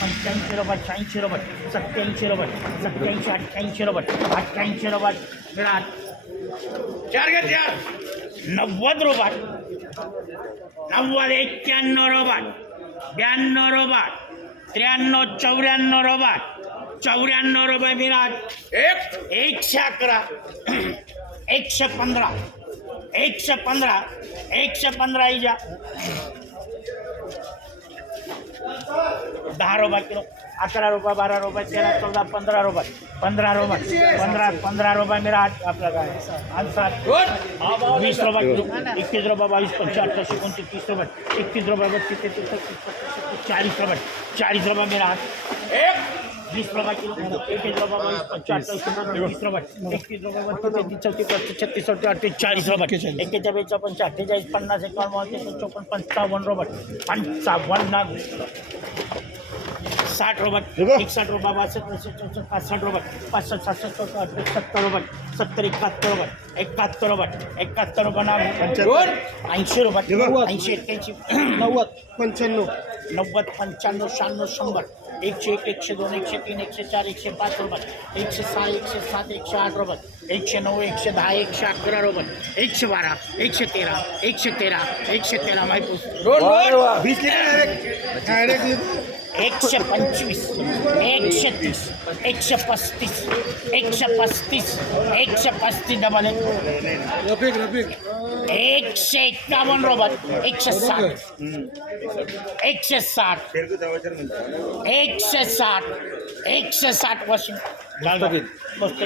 पंच्याऐंशी रुपये शहाऐंशी रुपये सत्याऐंशी रुपये सत्याऐंशी अठ्ठ्याऐंशी रुपये अठ्ठ्याऐंशी विराट चार घ्या चार नव्वद रुपये नव्वद एक्क्याण्णव रुपये ब्याण्णव रुपये त्र्याण्णव चौऱ्याण्णव रुपये चौऱ्याण्णव रुपये विराट एक एकशे अकरा एकशे पंधरा एकशे पंधरा एकशे पंधरा इजा। दहा रुपये किलो. अकरा रुपये बारा रुपये तेरा, चौदा, पंधरा रुपये पंधरा रुपये पंधरा पंधरा रुपये मेरा आठ आपला काय सात वीस रुपये किलो. एकतीस रुपये बावीस पंचवीस अठ्ठावीस एकोणतीस, तीस रुपये एकतीस रुपये बत्तीस, तेहतीस चाळीस मेरा एक वीस रुपये किलो. एकवीस रुपये बावीस पंचवीस अठ्ठावीस तीस. रुपये एकतीस रुपये तेहतीस चौतीस छत्तीस अठ्ठेचाळीस चाळीस रुपये एक्केचाळीस चौपन्न अठ्ठेचाळीस पन्नास एकावन्न चौपन्न पंचावन्न रुपये पंचावन्न साठ रुपये एकसष्ट रुपये बासष्ट त्रेसष्ट पासष्ट रुपये पासष्ट सहासष्ट चौसष्ट अडुसष्ट सत्तर रुपये सत्तर एकाहत्तर रुपये एकाहत्तर रुपये एकाहत्तर रुपये नाव ऐंशी रुपये ऐंशी एक्क्याऐंशी. नव्वद. पंच्याण्णव. नव्वद पंच्याण्णव शहाण्णव शंभर. एकशे एक एकशे दोन एकशे तीन एकशे चार एकशे पाच रुपये एकशे सहा एकशे सात एकशे आठ रुपये एकशे नऊ एकशे दहा एकशे अकरा रुपये एकशे बारा एकशे तेरा एकशे तेरा एकशे तेरा डायरेक्ट एकशे पंचवीस एकशे तीस एकशे पस्तीस एकशे पस्तीस एकशे पस्तीस डबल एक. रफिक रफिक. एकशे एक्कावन्न रुपये एकशे साठ. एकशे साठ. एकशे साठ. एकशे साठ वर्ष मस्त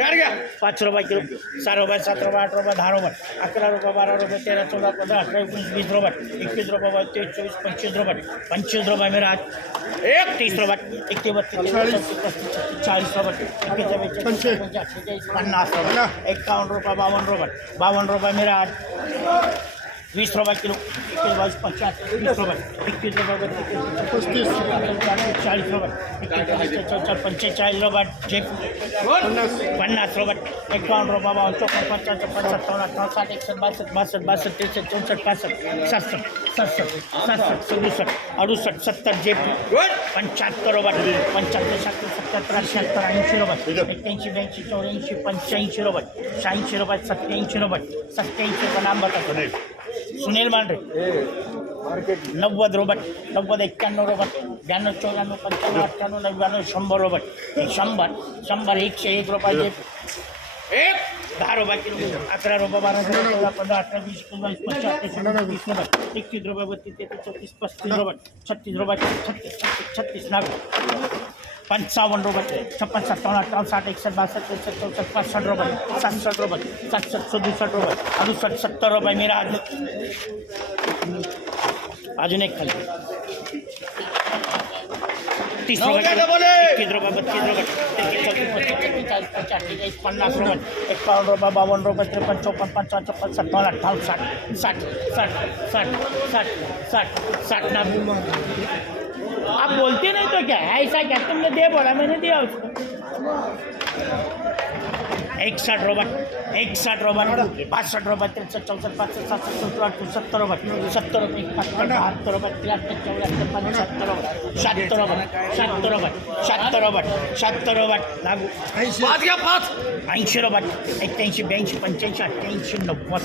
घ्या पाच रुपये किलो चार रुपये सात रुपये आठ रुपये दहा रुपये अकरा रुपये बारा रुपये तेरह चौदह पंद्रह अठारह एक बीस रुपये इक्कीस रुपये बत्तीस चौबीस पच्चीस रुपये पच्चीस रुपये मेरा एक तीस रुपये इक्कीस बत्तीस चालीस रुपये अठ्ठेचाळीस पन्नास रुपये इक्यावन रुपये बावन रुपये बावन रुपये मेरा वीस रुपये किलो एकवीस बावीस पचास वीस रुपये एकवीस रुपये पस्तीस चाळीस रुपये पंचेचाळीस रुपये जे पन्नास रुपये एकावन्न रुपये बावन्न चौपन्न पंचावन्न छप्पन्न अठ्ठावन्न साठ एकसष्ट बासष्ट बासष्ट बासष्ट त्रेसष्ट चौसष्ट पासष्ट सहासष्ट सहासष्ट सहासष्ट सदुसष्ट अडुसष्ट सत्तर जे पंच्याहत्तर रुपये पंच्याहत्तर शहात्तर सत्याहत्तर अठ्याहत्तर ऐंशी रुपये एक्क्याऐंशी ब्याऐंशी चौऱ्याऐंशी पंच्याऐंशी रुपये शहाऐंशी रुपये सत्याऐंशी रुपये सत्याऐंशी रुपये नाम बता सुनील मांढरे नव्वद रुपये नव्वद एक्क्याण्णव रुपये ब्याण्णव चौऱ्याण्णव पंच्याण्णव अठ्ठ्याण्णव नव्याण्णव शंभर रुपये शंभर शंभर एकशे एक रुपये एक दहा रुपये किलो अकरा रुपये बारा रुपये चौदा पंधरा अठरा वीस एकोणीस बावीस पंचवीस अठ्ठावीस वीस रुपये एकतीस रुपये बत्तीस तेहतीस चौतीस पस्तीस रुपये छत्तीस रुपये छत्तीस छत्तीस छत्तीस नाग पंचावन्न रुपये छप्पन सत्तावन अठ्ठावन्न साठ एकसष्ट बासष्ट त्रेसष्ट चौसष्ट पासष्ट रुपये सातसष्ट रुपये सौ सदुसष्ट रुपये अडुसष्ट सत्तर रुपये मेरा अजून अजून एक खाली तीस रुपये. एकतीस रुपये बत्तीस रुपये पन्नास रुपये एकावन्न रुपये त्रेपन्न चौपन्न पंचावन्न छप्पन सत्तावन्न अठ्ठावन्न साठ साठ साठ साठ साठ साठ साठ ना आप बोलते नहीं तो क्या है ऐसा क्या तुमने दे बोला मैंने दिया उसको एकसठ रुपये एकसठ रुपये बासष्ट रुपये त्रेसष्ट चौसष्ट पासष्ट सातसष्ट सत्तर अठ्ठ्याण्णव सत्तर रुपये सत्तर रुपये एकाहत्तर बहात्तर रुपये त्र्याहत्तर चौऱ्याहत्तर पंच्याहत्तर रुपये शहात्तर रुपये शहात्तर रुपये शहात्तर रुपये शहात्तर रुपये लागू पाच घ्या पाच ऐंशी रुपये एक्क्याऐंशी ब्याऐंशी पंच्याऐंशी अठ्ठ्याऐंशी नव्वद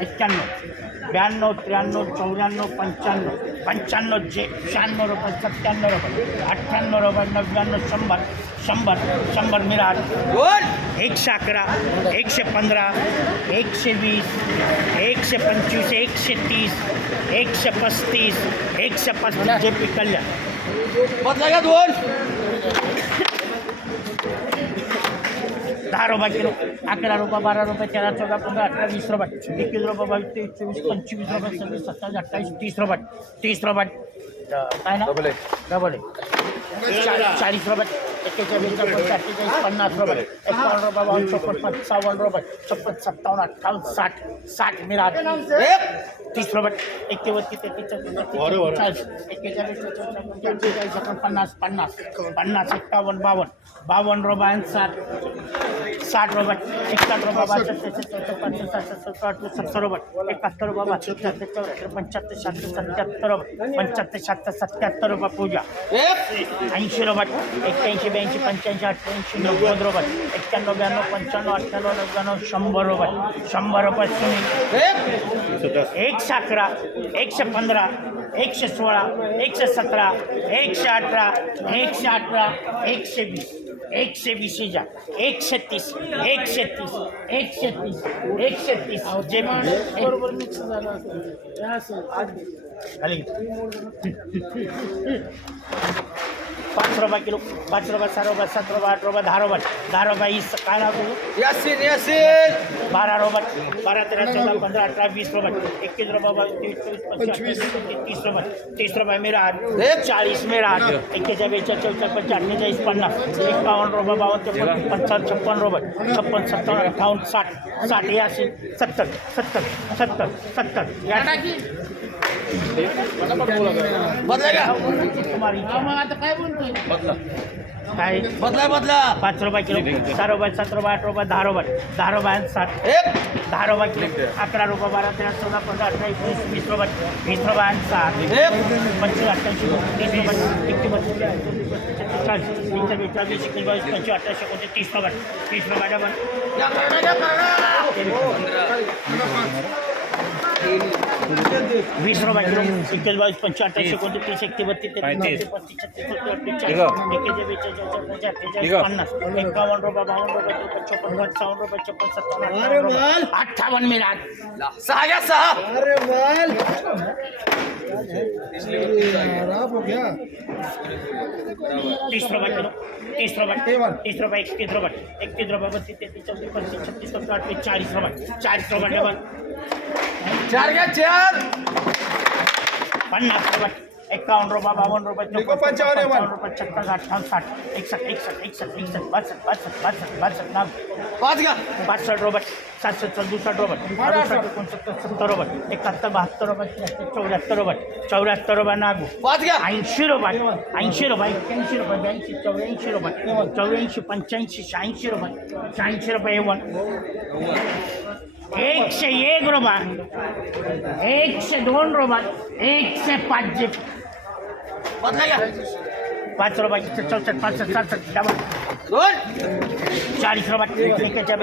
एक्क्याण्णव ब्याण्णव त्र्याण्णव चौऱ्याण्णव पंच्याण्णव पंच्याण्णव जे शहाण्णव रुपये सत्त्याण्णव रुपये अठ्ठ्याण्णव रुपये नव्याण्णव शंभर शंभर शंभर मिरा दोन एकशे अकरा एकशे पंधरा एकशे वीस एकशे पंचवीस एकशे तीस एकशे पस्तीस एकशे पस्तीस जे पी कल्याण. दोन. दहा रुपये किलो अकरा रुपये बारा रुपये तेरा चौदा पंधरा अठरा वीस रुपये एकवीस रुपये बावीस तेवीस चोवीस पंचवीस रुपये सव्वीस सत्तावीस अठ्ठावीस तीस रुपये तीस रुपये. काय ना? डबल आहे चाळीस चाळीस रुपये. एक्केचाळीस अठ्ठेचाळीस पन्नास रुपये एकावन्न रुपये बावन्न चोपन्न पंचावन्न रुपये छप्पन सत्तावन्न अठ्ठावन्न साठ साठ मिरा एक तीस रुपये एक्केवत्ती तेहतीस चाळीस एक्केचाळीस अठ्ठेचाळीस एकोणपन्नास पन्नास पन्नास एक्कावन्न बावन्न बावन्न रुपये साठ साठ रुपये एकाहत्तर रुपये बासष्ट त्रेसष्ट चौसष्ट पासष्ट सत्तर रुपये एकाहत्तर रुपये बासष्ट त्र्याहत्तर चौऱ्याहत्तर पंच्याहत्तर शहात्तर सत्याहत्तर रुपये पंच्याहत्तर शहात्तर सत्याहत्तर रुपये पूजा. एक. ऐंशी रुपये एक्क्याऐंशी ब्याऐंशी पंच्याऐंशी अठ्ठ्याऐंशी नव्वद रुपये एक्क्याण्णव ब्याण्णव पंच्याण्णव अठ्ठ्याण्णव नव्याण्णव शंभर रुपये शंभर रुपये सुनील एक एकशे अकरा एकशे पंधरा एकशे सोळा एकशे सतरा एकशे अठरा एकशे अठरा एकशे वीस एकशे वीस जा एकशे तीस एकशे तीस एकशे तीस एकशे तीस जे बरोबर मिक्स झालं पाच रुपये किलो पाच रुपये सहा रुपये सात रुपये आठ रुपये रुपये दहा रुपये वीस काय नाव तुझं यासीन यासीन। बारा रुपये बारा तेरा चौदा पंधरा अठरा वीस रुपये एकवीस रुपये पंचवीस. तीस रुपये तीस रुपये मेरा हात चाळीस मेरा हात एक्केचाळीस बेचाळीस चौचाळीस पंचाळीस अठ्ठेचाळीस पन्नास एकावन्न रुपये बावन्न त्रेपन्न पंचावन्न छप्पन रुपये छप्पन सत्तर अठ्ठावन्न साठ साठ याऐंशी सत्तर सत्तर सत्तर सत्तर या बदला का तुम्हारी. काय? बदला बदला। पाच रुपये किलो. सहा रुपये सात रुपये आठ रुपये दहा रुपये. दहा रुपये एक. दहा रुपये किलो. अकरा रुपये बारा तेरा चौदा पंधरा अठरा एकोणीस वीस रुपये. वीस रुपये एक. पंचवीस अठ्ठ्याऐंशी तीस रुपये एकशे बत्तीस चाळीस तीनशे बेचाळीस एकवीस बावीस पंचवीस अठराशे एकोणतीस तीस रुपये. तीस रुपये डबल वीस रुपये किलो। एकवीस बावीस पंचवीस एकोणतीस एकतीस बत्तीस पस्तीस छत्तीस सत्तर अठ्ठेचाळीस एक्केचाळीस बेचाळीस चौचाळीस अठ्ठेचाळीस पन्नास एकावन्न रुपये बावन्न रुपये त्रेपन्न पंचावन्न रुपये छप्पन सत्तावन्न अठ्ठावन्न मिळाल सहा या सहा। अरे माल। यार, आप हो गया तीस रुपये किलो तीस रुपये तीस रुपये एकतीस रुपये एकतीस रुपये बत्तीस तेहतीस चौतीस पस्तीस छत्तीस सत्तर अठ्ठावीस चाळीस रुपये चाळीस रुपये चार घ्या चार। पन्नास रुपये एकावन्न रुपये बावन्न रुपये देखो पंचावन्न रुपये छप्पन अठ्ठावन्न साठ एकसष्ट एकसष्ट एकसष्ट एकसष्ट बासष्ट बासष्ट बासष्ट बासष्ट नाव पाच घ्या पासष्ट रुपये सातशे सदुसष्ट रुपये अडुसष्ट एकोणसत्तर सत्तर रुपये एकाहत्तर बहात्तर रुपये चौऱ्याहत्तर रुपये चौऱ्याहत्तर रुपये नागू पाच घ्या ऐंशी रुपये ऐंशी रुपये एक्क्याऐंशी रुपये ब्याऐंशी चौऱ्याऐंशी रुपये चौऱ्याऐंशी पंच्याऐंशी शहाऐंशी रुपये शहाऐंशी रुपये वन एकशे एक रुपये एकशे दोन एक एकशे पाच जे पाच एकशे चौसष्ट पासष्ट सहासष्ट डबल। चाळीस रुपये एकेच्या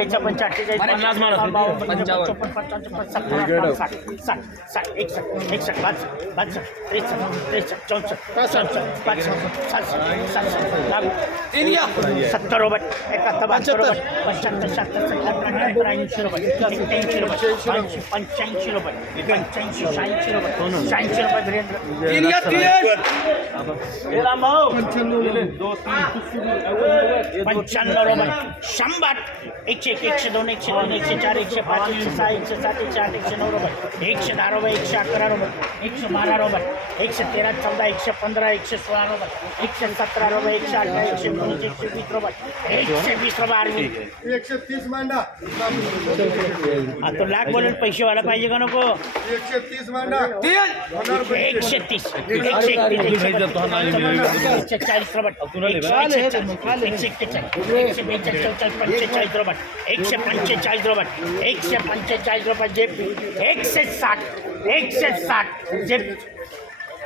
बावन्न पंचावन्न चोपन्न पंचावन्न साठ साठ साठ एकसष्ट एकसष्ट बासष्ट बासष्ट त्रेसष्ट त्रेसष्ट चौसष्ट चौसष्ट पासष्ट सत्तर रुपये एकाहत्तर बहात्तर सत्याहत्तर अठ्याहत्तर ऐंशी रुपये एक्क्याऐंशी रुपये ऐंशी पंच्याऐंशी रुपये पंच्याऐंशी शहाऐंशी रुपये शहाऐंशी रुपये वीरेंद्र पंच्याण्णव रुपये शंभर एकशे एक एकशे दोन एकशे तीन एकशे चार एकशे पाच एकशे सहा एकशे सात एकशे आठ एकशे नऊ रुपये एकशे दहा रुपये एकशे अकरा रुपये एकशे बारा रुपये एकशे तेरा चौदा एकशे पंधरा एकशे सोळा रुपये एकशे सतरा रुपये एकशे अठरा एकशे एकशे तीस मांडा। आता लाख बोलून पैसे वाला पाहिजे का नको? एकशे तीस मांडा। एकशे तीस। एकशे चाळीस एकशे पंचेचाळीस एकशे पंचेचाळीस एकशे पंचेचाळीस रुपये. जे एकशे साठ. एकशे साठ. जे